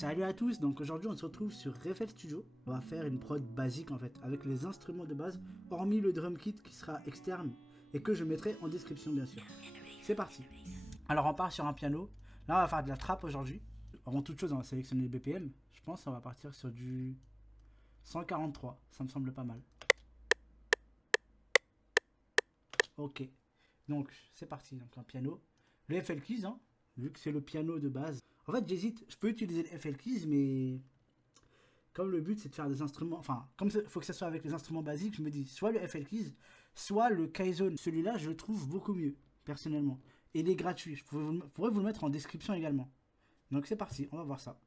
Salut à tous, donc aujourd'hui on se retrouve sur FL Studio. On va faire une prod basique en fait, avec les instruments de base, hormis le drum kit qui sera externe et que je mettrai en description bien sûr. C'est parti. Alors on part sur un piano. Là on va faire de la trap aujourd'hui. Avant toute chose on va sélectionner le BPM. Je pense qu'on va partir sur du 143, ça me semble pas mal. Ok, donc c'est parti, donc un piano. Le FL Keys, hein, vu que c'est le piano de base. En fait j'hésite, je peux utiliser le FL Keys mais... Comme le but c'est de faire des instruments, enfin, comme il faut que ça soit avec les instruments basiques, je me dis soit le FL Keys, soit le Kaizen. Celui-là, je le trouve beaucoup mieux, personnellement. Et il est gratuit, je pourrais vous le mettre en description également. Donc c'est parti, on va voir ça.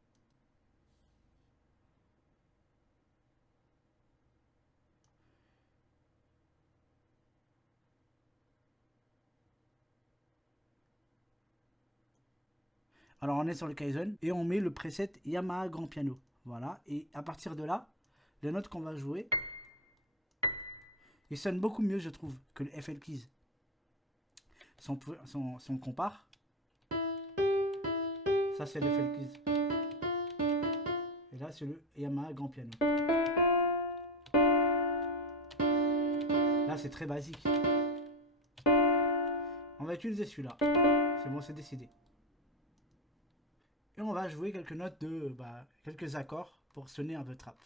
Alors on est sur le Kaizen et on met le preset Yamaha Grand Piano. Voilà, et à partir de là, les notes qu'on va jouer, ils sonnent beaucoup mieux, je trouve, que le FL Keys. Si on compare, ça c'est le FL Keys. Et là c'est le Yamaha Grand Piano. Là c'est très basique. On va utiliser celui-là. C'est bon, c'est décidé. Et on va jouer quelques notes de... quelques accords pour sonner un peu trap.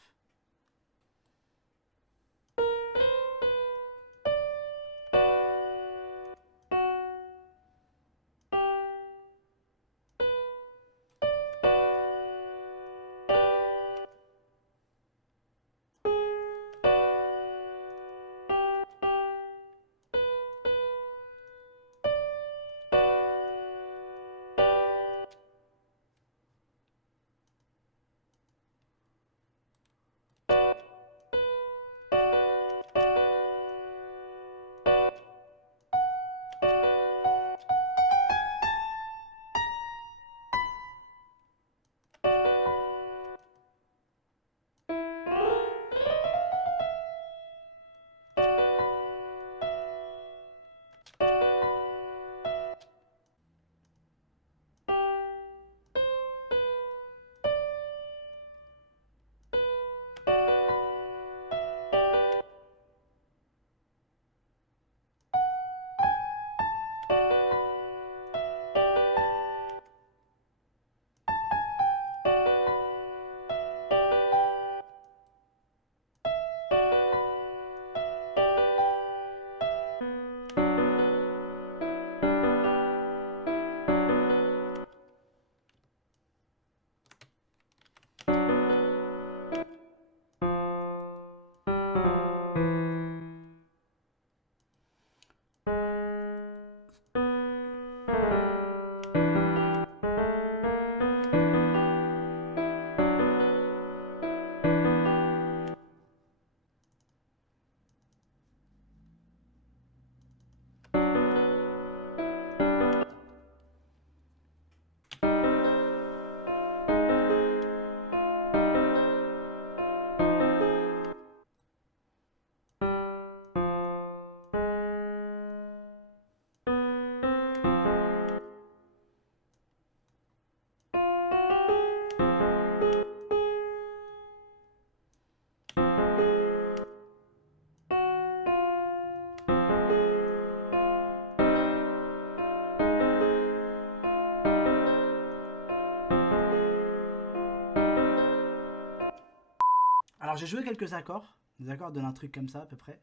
Alors j'ai joué quelques accords, des accords donnent un truc comme ça à peu près.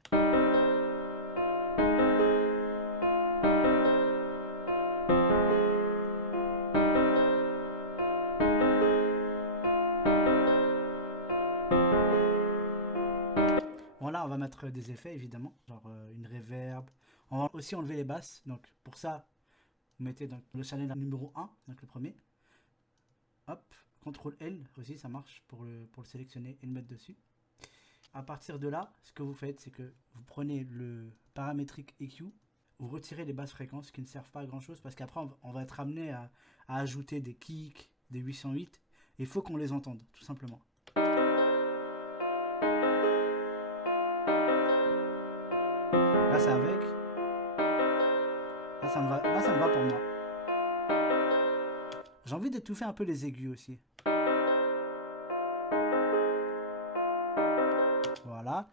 Bon là on va mettre des effets évidemment, genre une reverb. On va aussi enlever les basses, donc pour ça vous mettez donc le channel numéro 1, donc le premier. Hop, CTRL L aussi ça marche pour le sélectionner et le mettre dessus. À partir de là, ce que vous faites, c'est que vous prenez le paramétrique EQ, vous retirez les basses fréquences qui ne servent pas à grand chose parce qu'après on va être amené à ajouter des kicks, des 808, et il faut qu'on les entende tout simplement. Là c'est avec, là ça me va pour moi. J'ai envie d'étouffer un peu les aigus aussi. Voilà.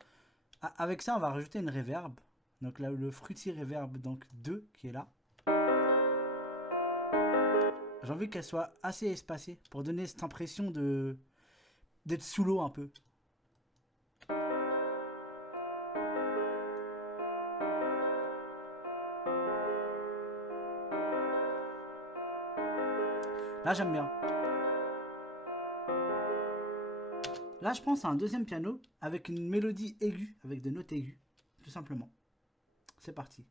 Avec ça, on va rajouter une reverb. Donc là, le Fruity Reverb donc 2 qui est là. J'ai envie qu'elle soit assez espacée pour donner cette impression de d'être sous l'eau un peu. Là, j'aime bien. Là, je pense à un deuxième piano avec une mélodie aiguë, avec des notes aiguës, tout simplement. C'est parti.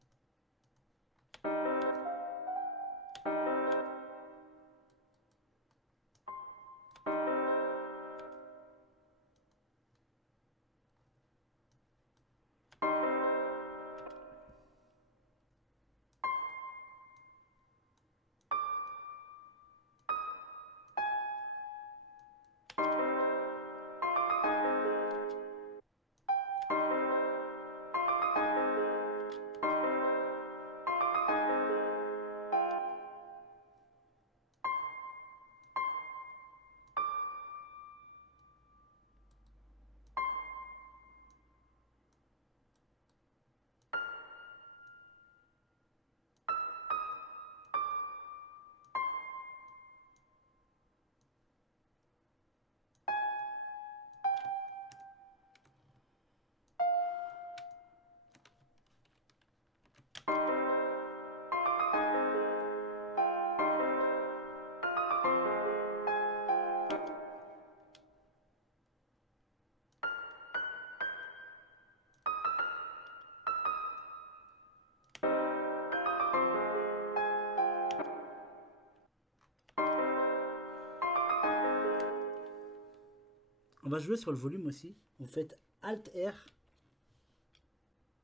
On va jouer sur le volume aussi. Vous faites Alt R.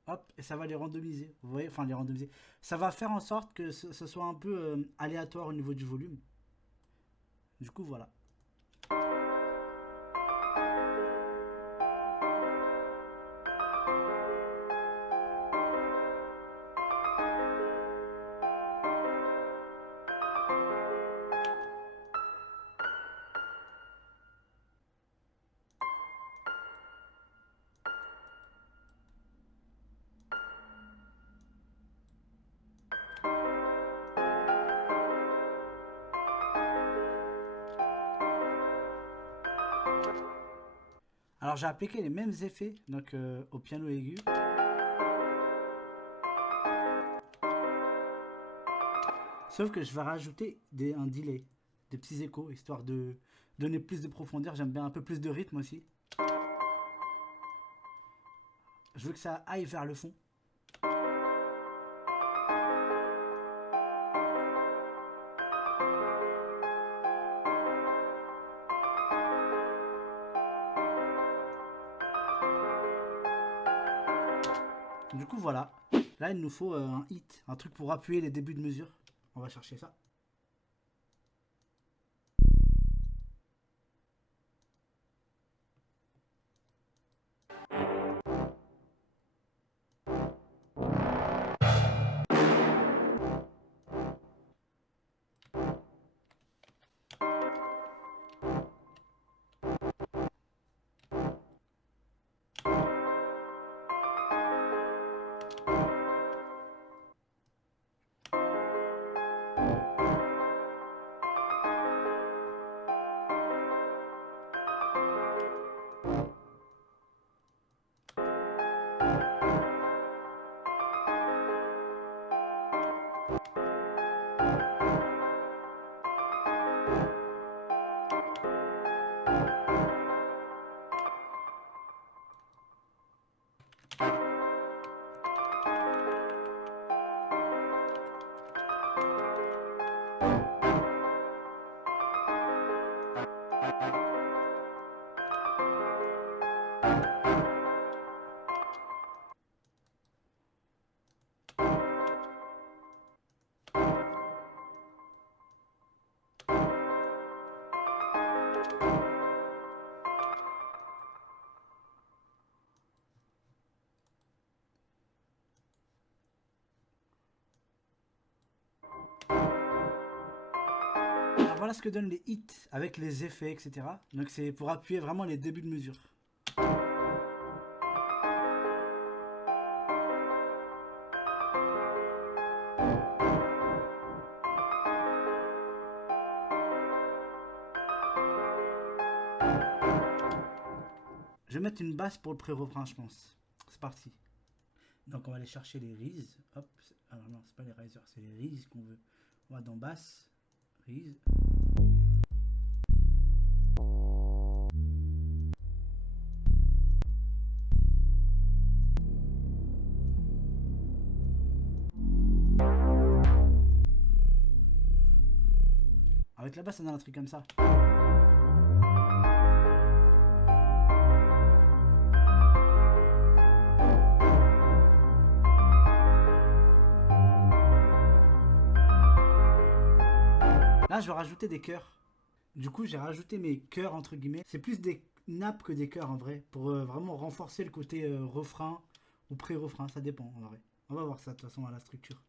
Hop, et ça va les randomiser. Vous voyez, enfin les randomiser. Ça va faire en sorte que ce soit un peu aléatoire au niveau du volume. Du coup, voilà. Alors j'ai appliqué les mêmes effets donc au piano aigu. Sauf que je vais rajouter un delay, des petits échos, histoire de donner plus de profondeur. J'aime bien un peu plus de rythme aussi. Je veux que ça aille vers le fond. Du coup, voilà. Là, il nous faut un hit, un truc pour appuyer les débuts de mesure. On va chercher ça. Alors voilà ce que donnent les hits avec les effets, etc. Donc c'est pour appuyer vraiment les débuts de mesure. Je vais mettre une basse pour le pré-refrain, je pense. C'est parti. Donc on va aller chercher les rises. Hop. Alors non, c'est pas les risers, c'est les rises qu'on veut. On va dans basse. Rise. Avec la basse, on a un truc comme ça. Là, je vais rajouter des chœurs. Du coup, j'ai rajouté mes chœurs, entre guillemets. C'est plus des nappes que des chœurs, en vrai. Pour vraiment renforcer le côté refrain ou pré-refrain. Ça dépend, en vrai. On va voir ça, de toute façon, à la structure.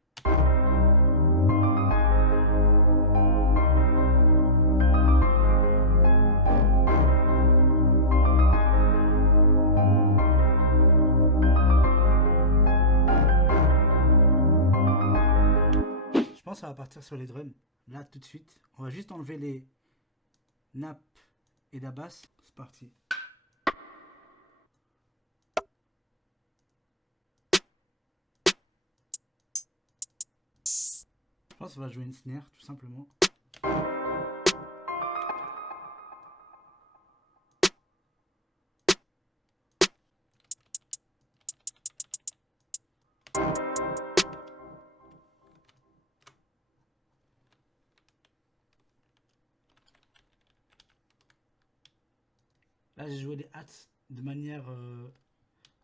Je pense que ça va partir sur les drums. Là, tout de suite. On va juste enlever les nappes et la basse. C'est parti. Je pense qu'on va jouer une snare, tout simplement. Là, j'ai joué les hats de manière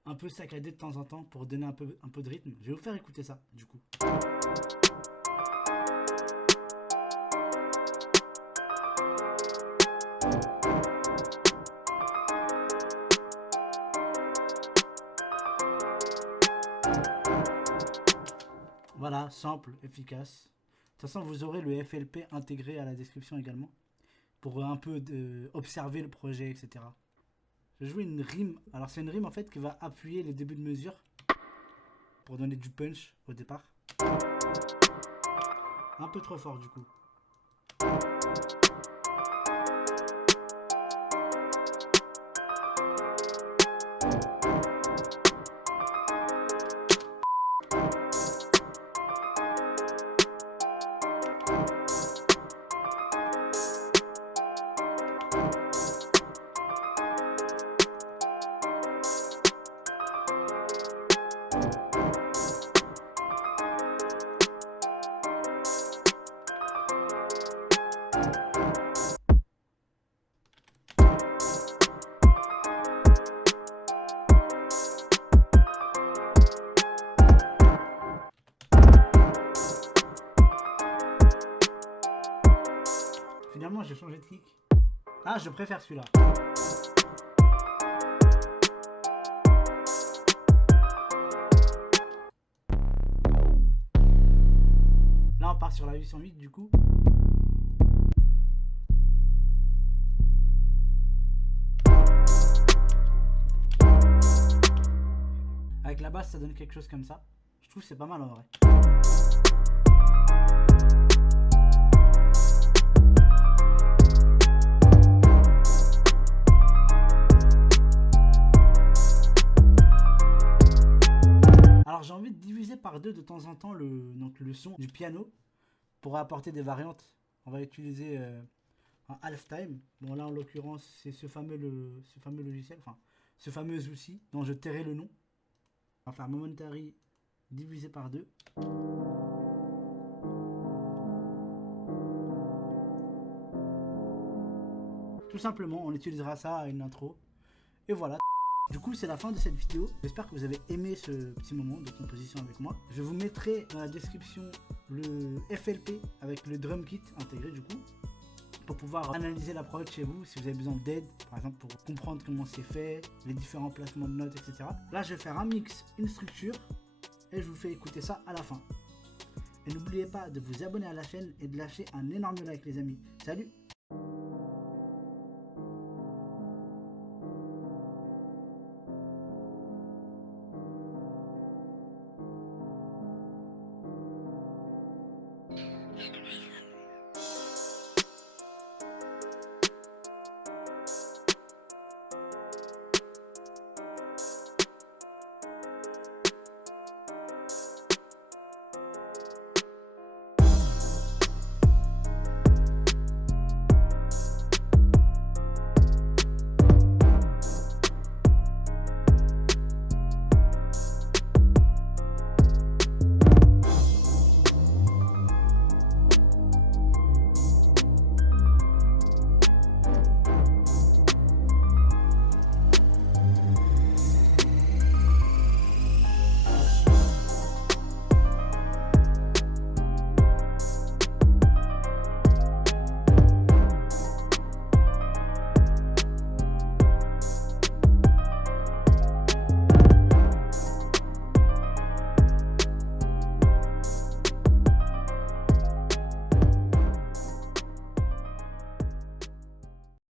un peu saccadée de temps en temps pour donner un peu de rythme. Je vais vous faire écouter ça, du coup. Voilà, simple, efficace. De toute façon, vous aurez le FLP intégré à la description également. Pour un peu observer le projet, etc. Je vais jouer une rime. Alors c'est une rime en fait qui va appuyer les débuts de mesure pour donner du punch au départ. Un peu trop fort du coup. Finalement, j'ai changé de kick. Ah, je préfère celui-là. Là, on part sur la 808 du coup. Avec la basse, ça donne quelque chose comme ça. Je trouve que c'est pas mal en vrai. Alors j'ai envie de diviser par deux de temps en temps le son du piano pour apporter des variantes. On va utiliser un halftime. Bon là en l'occurrence c'est ce fameux logiciel, enfin ce fameux outil dont je tairai le nom. On va faire momentary divisé par deux. Tout simplement, on utilisera ça à une intro. Et voilà. Du coup, c'est la fin de cette vidéo. J'espère que vous avez aimé ce petit moment de composition avec moi. Je vous mettrai dans la description le FLP avec le drum kit intégré du coup, pour pouvoir analyser la prod chez vous si vous avez besoin d'aide, par exemple pour comprendre comment c'est fait, les différents placements de notes, etc. Là, je vais faire un mix, une structure, et je vous fais écouter ça à la fin. Et n'oubliez pas de vous abonner à la chaîne et de lâcher un énorme like les amis. Salut!